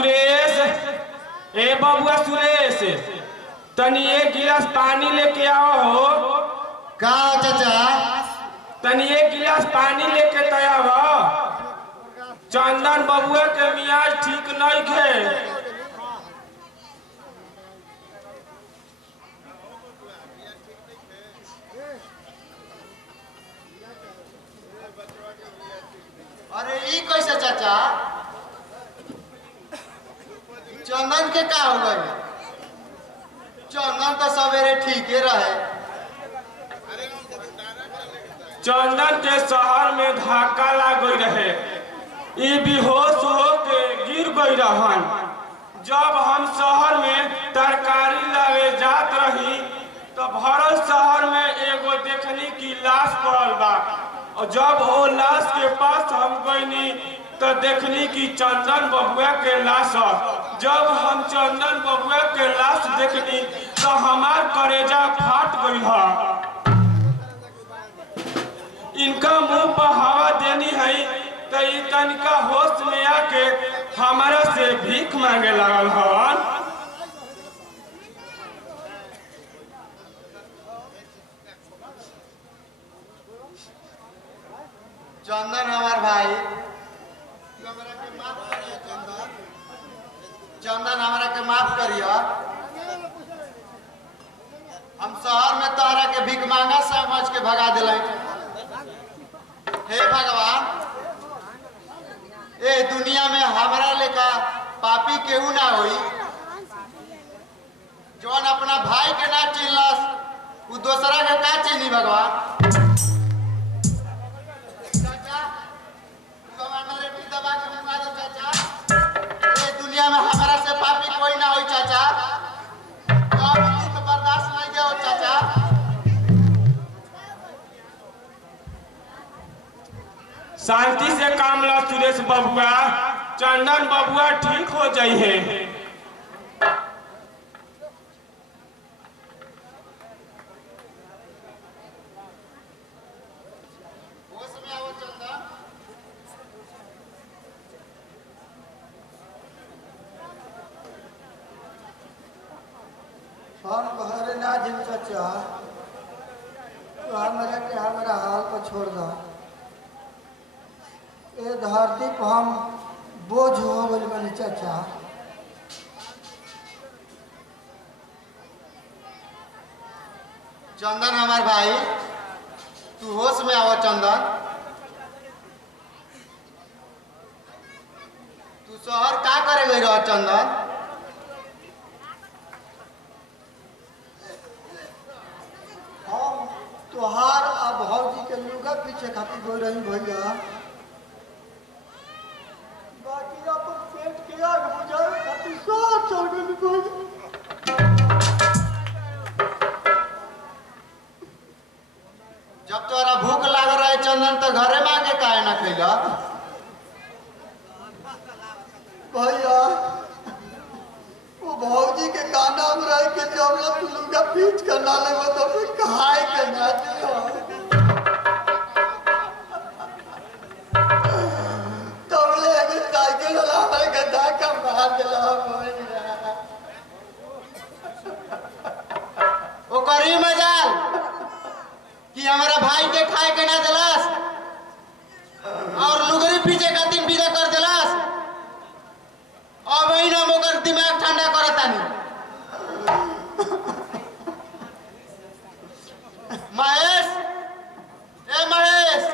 सुरेश, ए बबुआ सुरेश, तनी एक गिलास पानी लेके आओ हो। का चाचा? तनी एक गिलास पानी लेके तैयार हो। चंदन बबुआ के मियाज ठीक नहीं है। अरे ई कैसे चाचा? चंदन के का हो गई? चंदन तो सवेरे ठीक ही रहे। चंदन के शहर में धक्का लग गई रहे, ई बेहोश हो के गिर गई रहन। जब हम शहर में तरकारी लावे जात रही तो भरल शहर में एगो देखनी की लाश पड़ल बा। और जब वो लाश के पास हम गईनी तो देखनी कि चंदन बबुआ के लाश है। जब हम चंदन बबुआ के लाश देखनी तो हमार करेजा फाट गई है। इनका मुंह पर हवा देनी है तो ये तनिका होश में आके हमारा से भीख मांगे लगल हन। चंदन हमार भाई, चंदन हमारा के माफ करिया। हम शहर में तोहरा के भीख मांगा समझ के भगा दिल। हे भगवान, ए दुनिया में हमारा लेखा पापी केहू ना होई जौन अपना भाई के ना चिन्हलस उ दूसरा के का चिन्ही भगवान। दुनिया में हमारा से पापी कोई ना हो चाचा। तो बर्दाश्त नहीं गया हो चाचा। शांति से काम ला सुरेश बबुआ, चंदन बबुआ ठीक हो जाई है। हम घर ना जिम चाचा, तो हमारा के हमारा हाल पर छोड़ दो। ये धरती पर हम बोझ हो गए बने चाचा। चंदन हमार भाई, तू होश में आओ चंदन। तू शहर का करे गई रहो चंदन? हम तोहार आ भौजी के लुगा पीछे खातिर गई रही भैया। बाकी अपन पेट के आग बुझाए खातिर सब चल गई भैया। जब तोरा भूख लाग रहे चंदन तो घरे मांगे काहे ना खैला? भैया वो भौजी के गाना में रह के जब तू लुगा पीछ कर ना ले तो फिर कहाई के ना दियो। तब ले के साइकिल वाला हमारे गड्ढा का मार दिला भैया। ओ करी मजाल कि हमारा भाई के खाए के ना दिलास और लुगरी पीछे का दिन विदा कर दिलास। अब ही ना मोकर दिमाग ठंडा करतानी। महेश, ए महेश,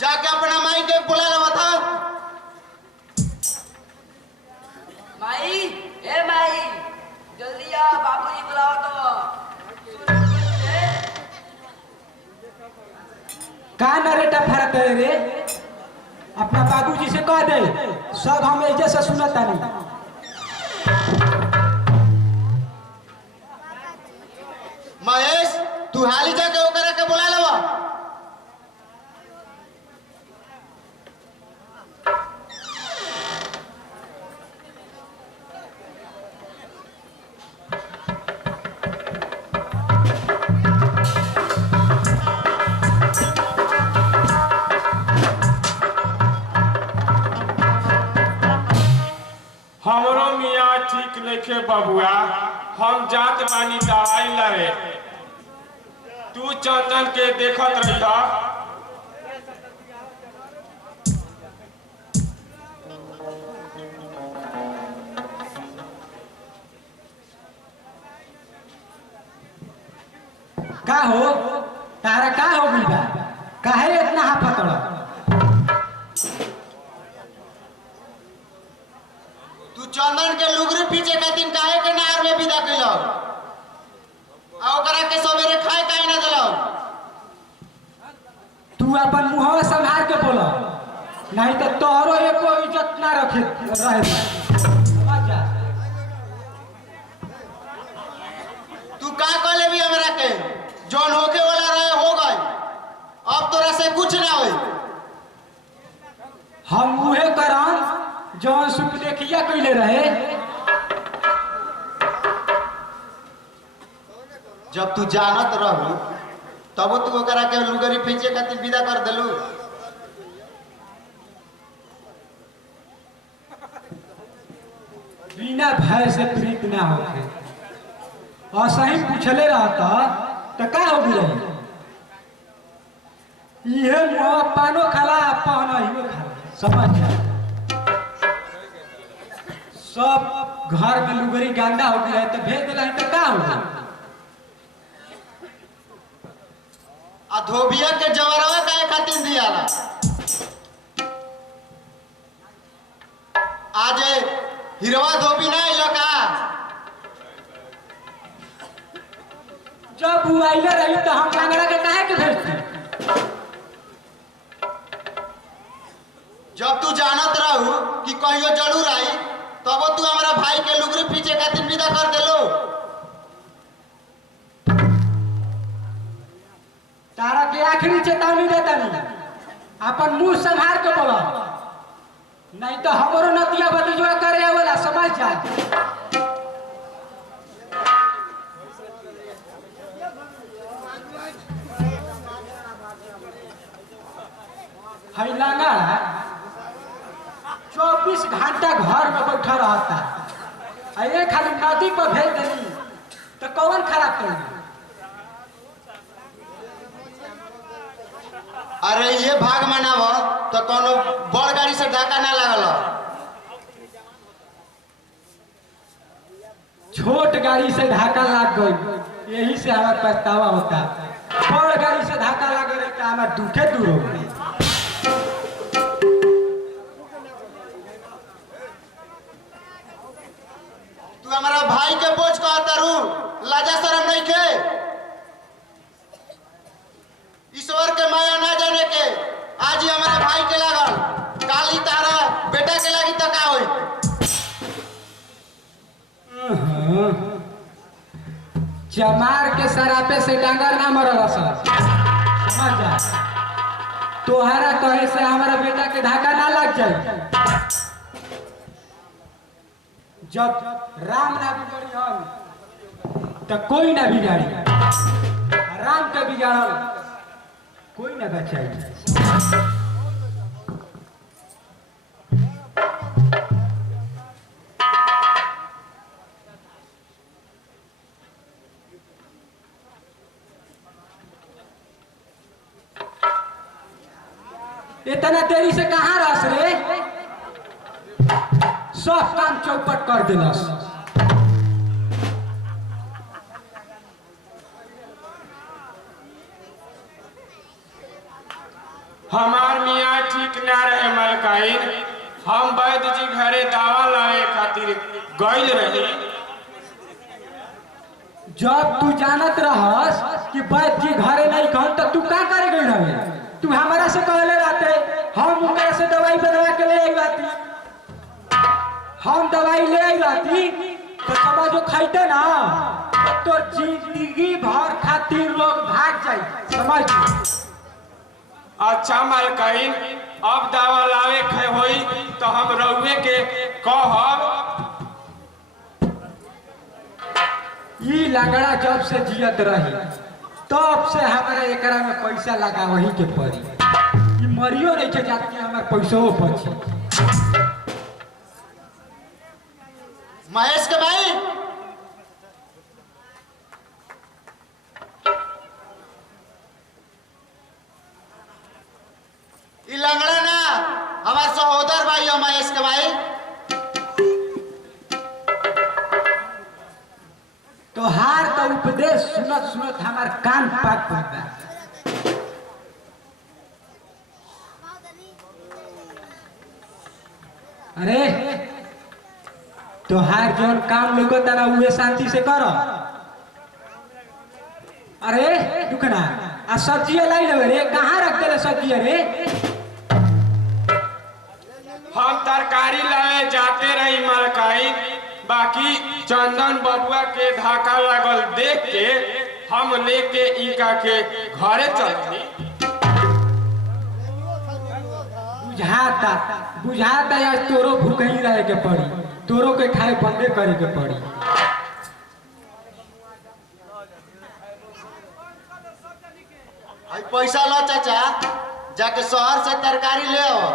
जाके अपना माई के बुला ला था। माई, ए माई, जल्दी आ, बाबूजी बुलाओ तो। का नरेटा फरक है रे? अपना बाबूजी से कह दे, सब हम ऐसे से सुनता नहीं। महेश, तू हाली जाके ओकरा के बुला लवा। हमरो मियाँ ठीक नइखे बबुआ, हम जात बानी दवाई लवे। तू चंदन के देखत रहिया। का हो तारा का हो गई बा? काहे इतना हाफतड़? तू चंदन के लुगरी पीछे खातिर काहे के नहर में विदा कइलो? आ ओकरा के सवेरे खाए काहे ना देलो? तू अपन मुंहवा संभाल के बोला, नहीं तो तोहरो एको इज्जत ना रखे रहे। समझ जा। तू का कहले भी हमरा के जौन होके वाला रहे हो गए, अब तोरा से कुछ ना होई। हम मुहे करम जौन सुख देखिया कइले रहे। जब तू जानत रहू तब तू ओकरा के लुगरी पीछे खातिर विदा कर देलू। बिना भय से प्रीत ना होके असही पूछले रहता तो का हो गई? ये मुँह पानो खाला पहना ही खाला। समझ जा। सब घर में लुगरी गंदा हो गया है तो भेज दिला तो का हो गई? आ धोबिया के जवरवा काहे खातिर दियाला? आज हिरवा धोबी ना आइलो का? जब वो आइले रही तो हम कांगड़ा के काहे के भेजती? जब तू जानत रहू कि कहियो जरूर आई तब तू हमारा भाई के लुगरी पीछे खातिर विदा कर देलो। तारा के आखिरी चेतावनी देता नहीं, अपन मुंह संभाल के बोला, नहीं तो हमरो नतिया भतीजवा करे वाला। समझ जा। हैलाना 24 घंटा घर में बैठा रहता है, ये खाली नदी पर भेज देनी तो कौन खराब करेगी? अरे ये भाग मनाव तो कोनो बड़ गाड़ी से धक्का ना लागल। छोट गाड़ी से धक्का लग गई, यही से हमारा पछतावा होता। बड़ गाड़ी से धक्का लगे रहे तो हमारा दुखे दूर हो गई। तू हमारा भाई के बोझ कहता रू, लाजा शरम नहीं के? ईश्वर के माया ना जाने के आज ही हमारा भाई के लागल, काली तारा बेटा के लागी तो का होई? चमार के सरापे से डांगर ना मरल सर। समझ जा। तोहरा कहे से हमारा बेटा के धक्का ना लग जाए। जब राम ना बिगाड़ी हम तो कोई ना बिगाड़ी, राम के बिगाड़ल कोई ना बचाई। इतना देरी से कहाँ रस रे? सब काम चौपट कर दिलस। हमार मियाँ ठीक ना रहे मलकाइन। हम वैद्य जी घरे दवा लावे खातिर गइल रही। जब तू जानत रहस कि वैद्य जी घरे नहीं कहन तो तू का करे गई रहे? तू हमारा से कहले रहते, हम उनके से दवाई बनवा के ले आई रहती। हम दवाई ले आई रहती तो समझो खाइते ना तो जिंदगी भर खातिर लोग भाग जाए। समझ? अच्छा मलकाइन, अब दवा लावे के होई तो हम रउए के कहब। ई लगड़ा जब से जियत रही तब से हमारा एकरा में पैसा लगा वही के पड़ी। ई मरियो नहीं के जात के हमार पैसो बची। महेश के भाई ई लंगड़ा ना हमार सहोदर भाई हो महेश के भाई। तोहार का उपदेश सुनत सुनत हमार कान पाक पड़। अरे तोहार जौन काम लुकता ना उहे शांति से करो। अरे दुखना आ सब्जी लाई लेवे रे, कहाँ रख देले सब्जी रे? हम तरकारी लाए जाते रही मलकाई, बाकी चंदन बबुआ के धाका लागल देख के हम लेके इनका के घरे चलनी। बुझाता यार तोरो भूखही रहे के पड़ी, तोरो के खाए बंदे करे के पड़ी। पैसा लो चाचा, जाके शहर से तरकारी ले आओ।